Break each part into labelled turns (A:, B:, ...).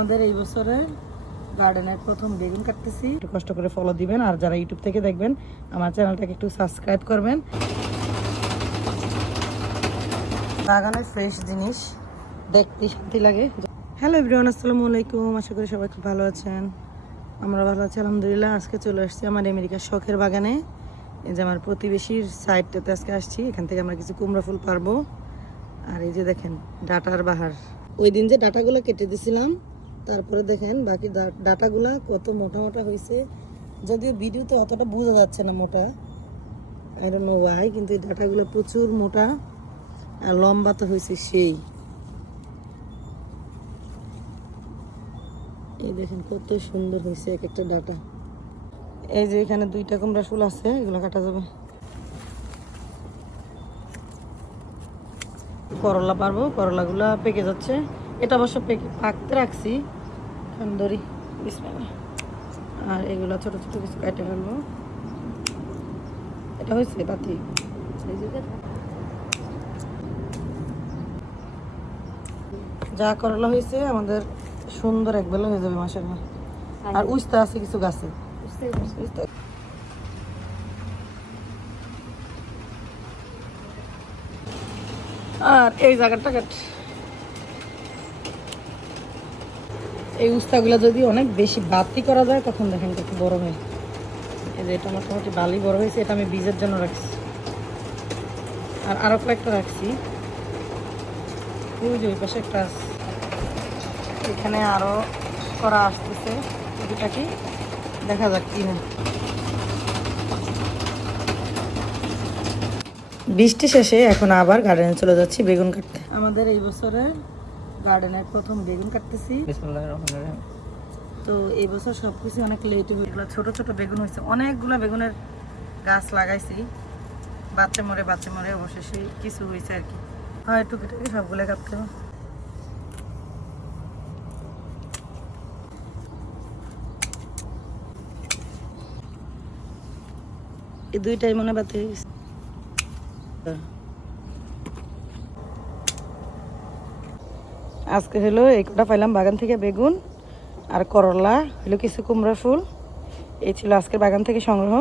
A: আমাদের এই বছরে গার্ডেনের প্রথম বেগুন কাটতেছি। একটু কষ্ট করে ফলো দিবেন আর যারা ইউটিউব থেকে দেখবেন আমার চ্যানেলটাকে একটু সাবস্ক্রাইব করবেন। বাগানের ফ্রেশ জিনিস দেখতে শান্তি লাগে। হ্যালো এভরিওয়ান আসসালামু আলাইকুম। আশা করি সবাই খুব ভালো আছেন। আমরা ভালো আছি আলহামদুলিল্লাহ। আজকে চলে আসছি আমার আমেরিকার শখের বাগানে। এই যে আমার প্রতিবেশীর সাইডটাতে আজকে আসছি। এখান থেকে আমরা কিছু কুমড়া ফুল পারব। আর এই যে দেখেন ডাটার বাহার। ওই দিন যে ডাটাগুলো কেটে দিছিলাম তারপরে দেখেন বাকি ডাটাগুলা কত মোটা মোটা হয়েছে যদিও ভিডিওতে অতটা বোঝা যাচ্ছে না মোটা। আই নো ওয়াই কিন্তু এই ডাটাগুলো প্রচুর মোটা আর লম্বা তো হয়েছে সেই। এই দেখেন কত সুন্দর হয়েছে এক একটা ডাটা। এই যে এখানে দুইটা কুমড়া ফুল আছে, এগুলো কাটা যাবে। করলা পারব, করলাগুলা পেকে যাচ্ছে। এটা অবশ্য পেকে পাকতে রাখছি। বিসমিল্লাহ আর এগুলো ছোট ছোট কিছু কেটে ফেলব। এটা হয়েছে বাতি। যে করলা হয়েছে আমাদের সুন্দর এক বেলা হয়ে যাবে মাসের মাস আর উস্তা আছে কিছু গাছে। উস্তা। আর এই জায়গাটা কাট। এই উস্তাগুলো যদি অনেক বেশি বাতি করা যায়, তখন দেখেন কত বড় হয় এই যে এটা মোটামুটি বালি বড় হয়েছে, এটা আমি বীজের জন্য রাখছি। আর আরও কয়েকটা রাখছি। ওই যে ওই পাশে একটা আছে। এখানে আরও করা আসতেছে। এটা কি? দেখা যাক কি হয়। বৃষ্টি শেষে এখন আবার গার্ডেনে চলে যাচ্ছি বেগুন কাটতে। আমাদের এই বছরে গার্ডেনের প্রথম বেগুন কাটতেছি। তো এই বছর সবকিছু অনেক লেট হয়ে গেলো। ছোট ছোট বেগুন হয়েছে। অনেকগুলো বেগুনের গাছ লাগাইছি। বাচ্চা মরে বাচ্চা মরে অবশেষে কিছু হয়েছে আর কি। হয় টুকিটাকি সবগুলো কাটতে হবে। এই দুইটাই মনে বাতে আজকে হলো এই কটা পাইলাম বাগান থেকে বেগুন আর করলা, হলো কিছু কুমড়া ফুল। এই ছিল আজকের বাগান থেকে সংগ্রহ।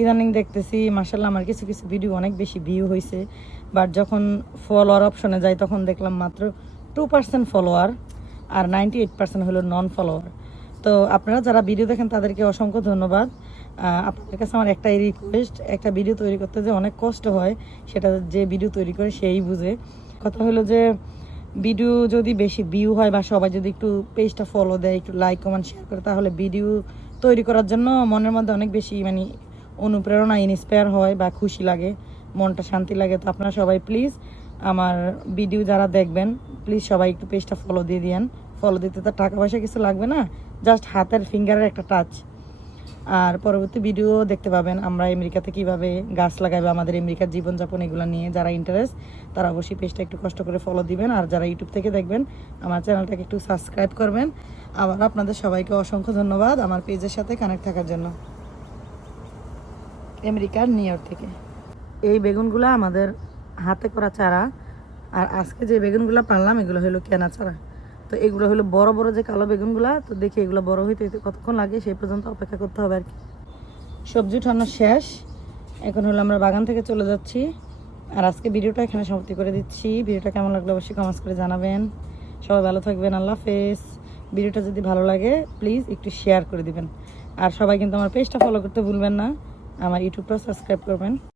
A: ইদানিং দেখতেছি মাসাল্লাহ আমার কিছু কিছু ভিডিও অনেক বেশি ভিউ হয়েছে বাট যখন ফলোয়ার অপশনে যাই, তখন দেখলাম মাত্র টু পার্সেন্ট ফলোয়ার আর নাইনটি এইট পার্সেন্ট হলো নন ফলোয়ার তো আপনারা যারা ভিডিও দেখেন, তাদেরকে অসংখ্য ধন্যবাদ। আপনাদের কাছে আমার একটাই রিকোয়েস্ট একটা ভিডিও তৈরি করতে যে অনেক কষ্ট হয়, সেটা যে ভিডিও তৈরি করে সেই বুঝে। কথা হলো যে ভিডিও যদি বেশি ভিউ হয় বা সবাই যদি একটু পেজটা ফলো দেয়, একটু লাইক কমেন্ট শেয়ার করে, তাহলে ভিডিও তৈরি করার জন্য মনের মধ্যে অনেক বেশি মানে অনুপ্রেরণা ইন্সপায়ার হয় বা খুশি লাগে, মনটা শান্তি লাগে। তো আপনারা সবাই প্লিজ আমার ভিডিও যারা দেখবেন প্লিজ সবাই একটু পেজটা ফলো দিয়ে দিয়েন। ফলো দিতে তো টাকা পয়সা কিছু লাগবে না জাস্ট হাতের ফিঙ্গারের একটা টাচ আর পরবর্তী ভিডিও দেখতে পাবেন আমরা আমেরিকাতে কীভাবে গাছ লাগাইবো আমাদের আমেরিকার জীবনযাপন এগুলো নিয়ে। যারা ইন্টারেস্ট তারা অবশ্যই পেজটা একটু কষ্ট করে ফলো দিবেন। আর যারা ইউটিউব থেকে দেখবেন, আমার চ্যানেলটাকে একটু সাবস্ক্রাইব করবেন। আবার আপনাদের সবাইকে অসংখ্য ধন্যবাদ আমার পেজের সাথে কানেক্ট থাকার জন্য। আমেরিকার নিউ ইয়র্ক থেকে। এই বেগুনগুলো আমাদের হাতে করা চারা। আর আজকে যে বেগুনগুলো পারলাম, এগুলো হলো কেনা চারা। তো এগুলো হলো বড় বড় যে কালো বেগুনগুলো, তো দেখি এগুলো বড় হইতে কতক্ষণ লাগে, সেই পর্যন্ত অপেক্ষা করতে হবে আর কি। সবজি উঠানো শেষ। এখন হলো আমরা বাগান থেকে চলে যাচ্ছি। আর আজকে ভিডিওটা এখানে সমাপ্তি করে দিচ্ছি। ভিডিওটা কেমন লাগল অবশ্যই কমেন্টস করে জানাবেন। সবাই ভালো থাকবেন, আল্লাহ হাফেজ। ভিডিওটা যদি ভালো লাগে প্লিজ একটু শেয়ার করে দিবেন। আর সবাই কিন্তু আমার পেজটা ফলো করতে ভুলবেন না। আমার ইউটিউবটাও সাবস্ক্রাইব করবেন।